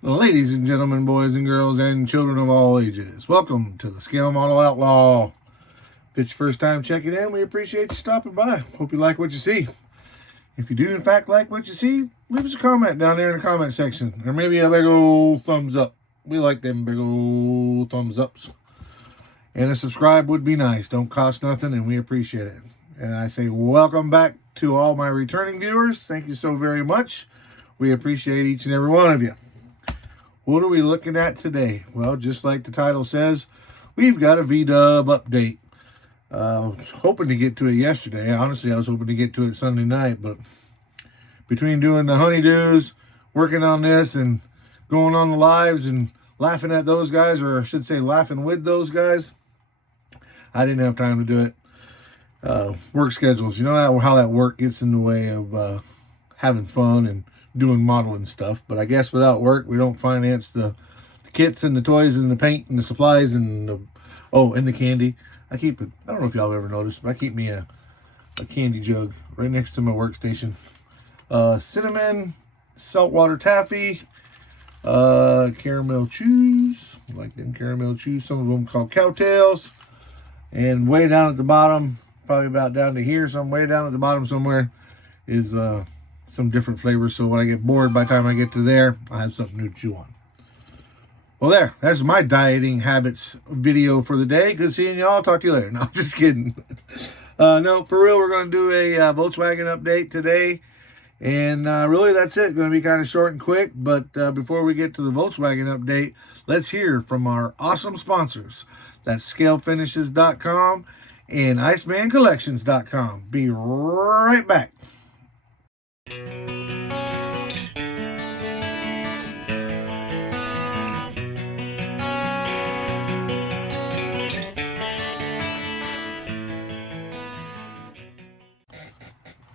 Ladies and gentlemen, boys and girls, and children of all ages, welcome to the Scale Model Outlaw. If it's your first time checking in, we appreciate you stopping by. Hope you like what you see. If you do, in fact, like what you see, leave us a comment down there in the comment section, or maybe a big old thumbs up. We like them big old thumbs ups. And a subscribe would be nice. Don't cost nothing, and we appreciate it. And I say welcome back to all my returning viewers. Thank you so very much. We appreciate each and every one of you. What are we looking at today? Well, just like the title says, we've got a VDUB update. Hoping to get to it yesterday. Honestly, I was hoping to get to it Sunday night, but between doing the honeydews, working on this, and going on the lives and laughing at those guys, or I should say laughing with those guys, I didn't have time to do it. Work schedules. You know how that work gets in the way of having fun and doing modeling stuff. But I guess without work, we don't finance the kits and the toys and the paint and the supplies and the candy. I don't know if y'all have ever noticed, but I keep me a candy jug right next to my workstation. Cinnamon, saltwater taffy, caramel chews. I like them caramel chews. Some of them called cowtails. And way down at the bottom, probably about down to here, way down at the bottom somewhere, is some different flavors. So when I get bored, by the time I get to there, I have something new to chew on. Well, that's my dieting habits video for the day. Good seeing y'all. Talk to you later. No, I'm just kidding. No, for real, we're going to do a Volkswagen update today. And really, that's it. Going to be kind of short and quick. But before we get to the Volkswagen update, let's hear from our awesome sponsors. That's scalefinishes.com and icemancollections.com. Be right back.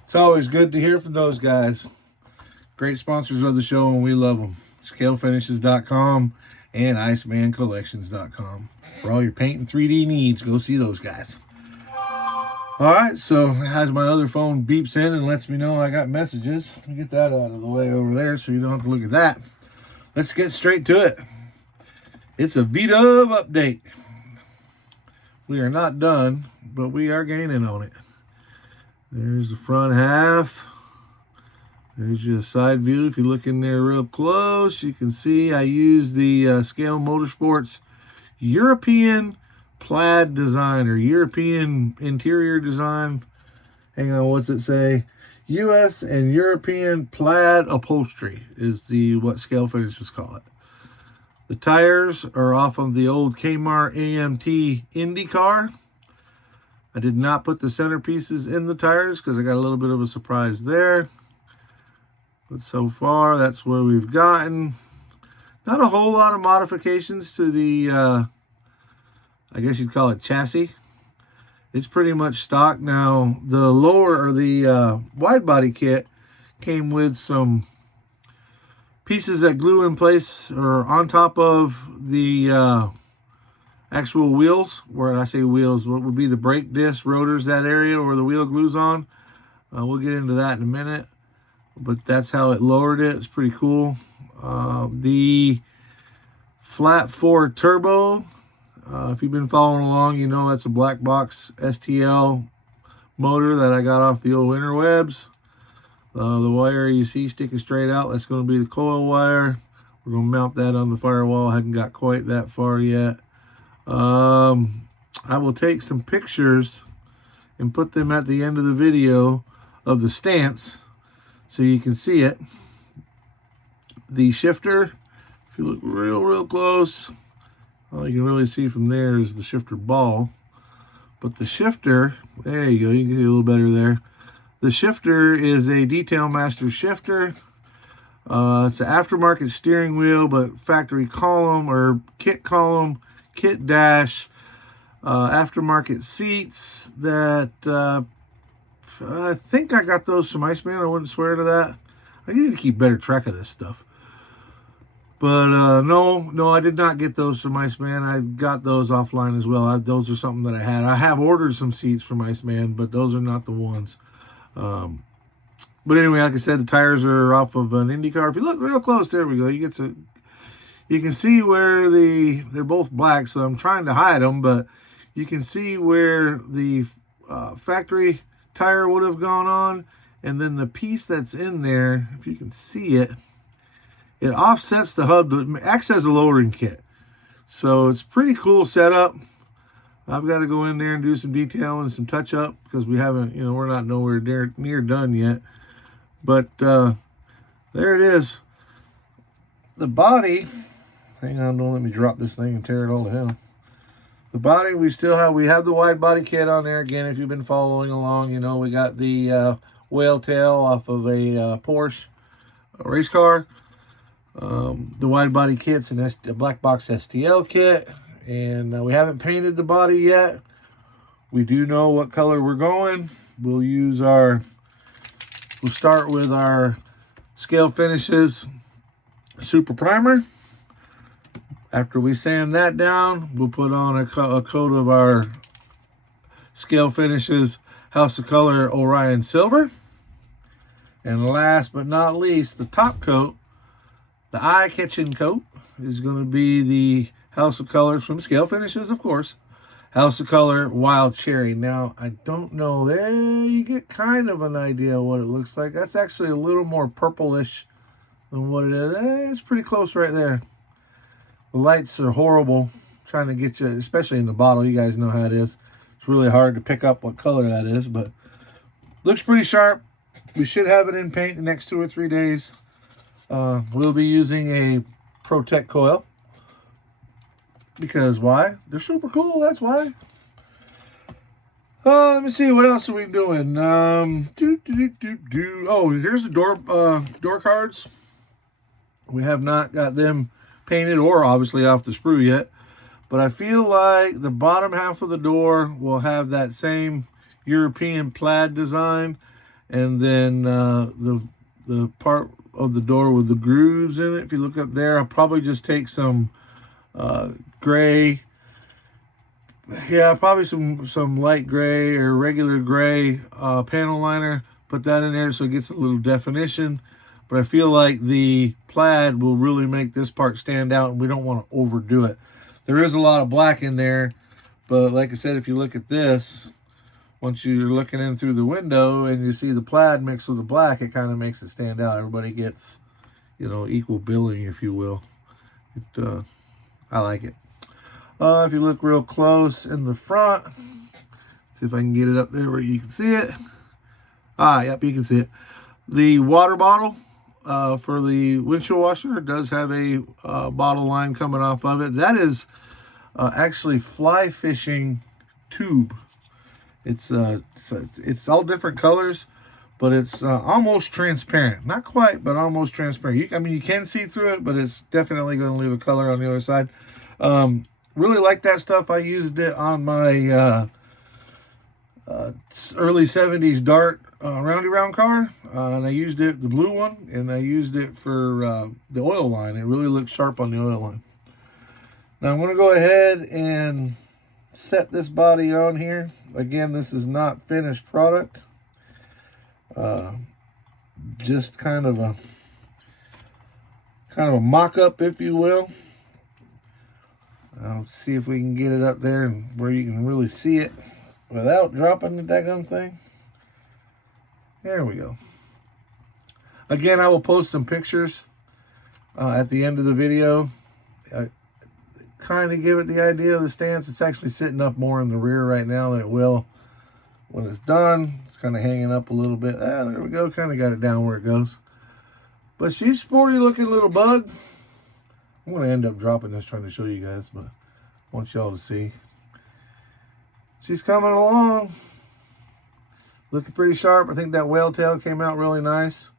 It's always good to hear from those guys. Great sponsors of the show, and we love them. Scalefinishes.com and icemancollections.com. For all your paint and 3D needs, go see those guys. All right, so as my other phone beeps in and lets me know I got messages, let me get that out of the way over there so you don't have to look at that. Let's get straight to it. It's a VDUB update. We are not done, but we are gaining on it. There's the front half. There's your side view. If you look in there real close, you can see I use the Scale Motorsports European plaid design, or European interior design. Hang on, what's it say? U.S. and European plaid upholstery is what Scale Finishes call it. The tires are off of the old Kmart AMT Indy car. I did not put the centerpieces in the tires because I got a little bit of a surprise there. But so far, that's where we've gotten. Not a whole lot of modifications to the, I guess you'd call it chassis. It's pretty much stock. Now, the lower, or the wide body kit came with some pieces that glue in place or on top of the actual wheels. Where I say wheels, what would be the brake disc, rotors, that area where the wheel glues on. We'll get into that in a minute. But that's how it lowered it. It's pretty cool. The flat 4 turbo, if you've been following along, you know that's a black box STL motor that I got off the old interwebs. The wire you see sticking straight out, that's going to be the coil wire. We're going to mount that on the firewall. I hadn't got quite that far yet. I will take some pictures and put them at the end of the video of the stance so you can see it. The shifter, if you look real close, all you can really see from there is the shifter ball. But the shifter, there you go, you can see a little better there. The shifter is a Detail Master shifter. It's an aftermarket steering wheel, but factory column or kit column, kit dash, aftermarket seats that I think I got those from Iceman. I wouldn't swear to that. I need to keep better track of this stuff. But no, I did not get those from Iceman. I got those offline as well. Those are something that I had. I have ordered some seats from Iceman, but those are not the ones. But anyway, like I said, the tires are off of an Indy car. If you look real close, there we go. You get to You can see where they're both black, so I'm trying to hide them, but you can see where the factory tire would have gone on, and then the piece that's in there, if you can see it, it offsets the hub. It acts as a lowering kit. So it's pretty cool setup. I've got to go in there and do some detail and some touch up because we haven't, we're not nowhere near done yet. But there it is. The body, hang on, don't let me drop this thing and tear it all to hell. The body, we have the wide body kit on there. Again, if you've been following along, we got the whale tail off of a Porsche race car. The wide body kit's a black box STL kit, and we haven't painted the body yet. We do know what color we're going. We'll start with our Scale Finishes Super Primer. After we sand that down, we'll put on a coat of our Scale Finishes House of Color Orion Silver. And last but not least, the top coat, the eye-catching coat, is going to be the House of Colors from Scale Finishes, of course. House of Color Wild Cherry. Now, I don't know. There you get kind of an idea of what it looks like. That's actually a little more purplish than what it is. It's pretty close right there. The lights are horrible. Trying to get you, especially in the bottle. You guys know how it is. It's really hard to pick up what color that is, but looks pretty sharp. We should have it in paint the next 2 or 3 days. We'll be using a Protect coil. Because why? They're super cool, that's why. Let me see, what else are we doing? Oh, here's the door cards. We have not got them painted or obviously off the sprue yet. But I feel like the bottom half of the door will have that same European plaid design. And then the part of the door with the grooves in it, if you look up there, I'll probably just take some gray, probably some light gray or regular gray panel liner, put that in there so it gets a little definition. But I feel like the plaid will really make this part stand out, and we don't want to overdo it. There is a lot of black in there, but like I said, if you look at this, once you're looking in through the window and you see the plaid mixed with the black, it kind of makes it stand out. Everybody gets, equal billing, if you will. I like it. If you look real close in the front, see if I can get it up there where you can see it. Yep, you can see it. The water bottle for the windshield washer does have a bottle line coming off of it. That is actually fly fishing tube. It's all different colors, but it's almost transparent. Not quite, but almost transparent. You can see through it, but it's definitely going to leave a color on the other side. Really like that stuff. I used it on my early 70s Dart roundy round car, and I used it, the blue one, and I used it for the oil line. It really looks sharp on the oil line. Now I'm going to go ahead and set this body on here. Again, this is not finished product. Just kind of a mock-up, if you will. I'll see if we can get it up there and where you can really see it without dropping the daggum thing. There we go. Again, I will post some pictures at the end of the video. Kind of give it the idea of the stance. It's actually sitting up more in the rear right now than it will when it's done. It's kind of hanging up a little bit. There we go. Kind of got it down where it goes. But she's a sporty looking little bug. I'm going to end up dropping this trying to show you guys, but I want y'all to see. She's coming along. Looking pretty sharp. I think that whale tail came out really nice.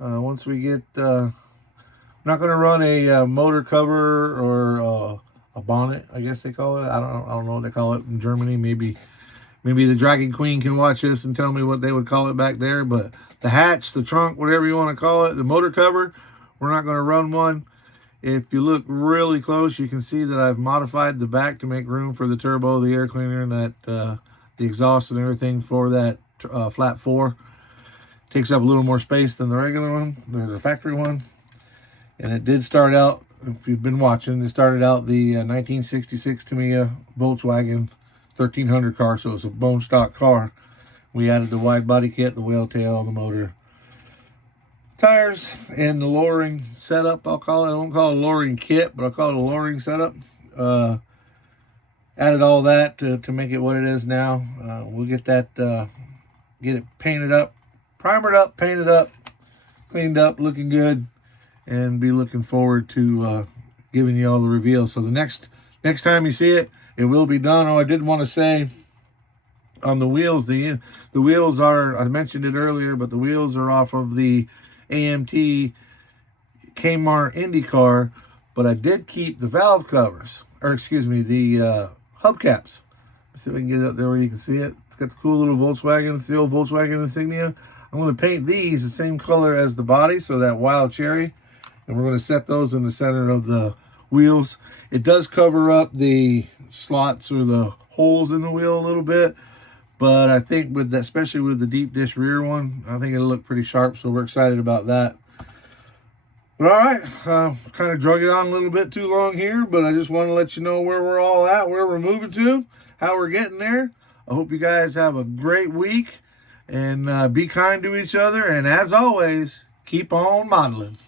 Once we get... I'm not going to run a motor cover or a bonnet, I guess they call it. I don't know what they call it in Germany. Maybe the Dragon Queen can watch this and tell me what they would call it back there. But the hatch, the trunk, whatever you want to call it, the motor cover, we're not going to run one. If you look really close, you can see that I've modified the back to make room for the turbo, the air cleaner, and that the exhaust and everything for that flat 4. Takes up a little more space than the regular one, or the factory one. And it did start out if you've been watching, it started out the 1966 Tamiya Volkswagen 1300 car, so it's a bone stock car. We added the wide body kit, the whale tail, the motor, tires, and the lowering setup. I'll call it. I won't call it a lowering kit, but I'll call it a lowering setup. Added all that to make it what it is now. We'll get that, get it painted up, primered up, painted up, cleaned up, looking good, and be looking forward to giving you all the reveals. So the next time you see it, it will be done. Oh, I did want to say on the wheels, the wheels are, I mentioned it earlier, but the wheels are off of the AMT Kmart IndyCar, but I did keep the valve covers, or excuse me, the hubcaps. Let's see if I can get it up there where you can see it. It's got the cool little Volkswagen, it's the old Volkswagen insignia. I'm going to paint these the same color as the body, so that wild cherry, and we're going to set those in the center of the wheels. It does cover up the slots or the holes in the wheel a little bit, but I think with that, especially with the deep dish rear one, I think it'll look pretty sharp, so we're excited about that. But all right, kind of drug it on a little bit too long here, but I just want to let you know where we're all at, where we're moving to, how we're getting there. I hope you guys have a great week, and be kind to each other, and as always, keep on modeling.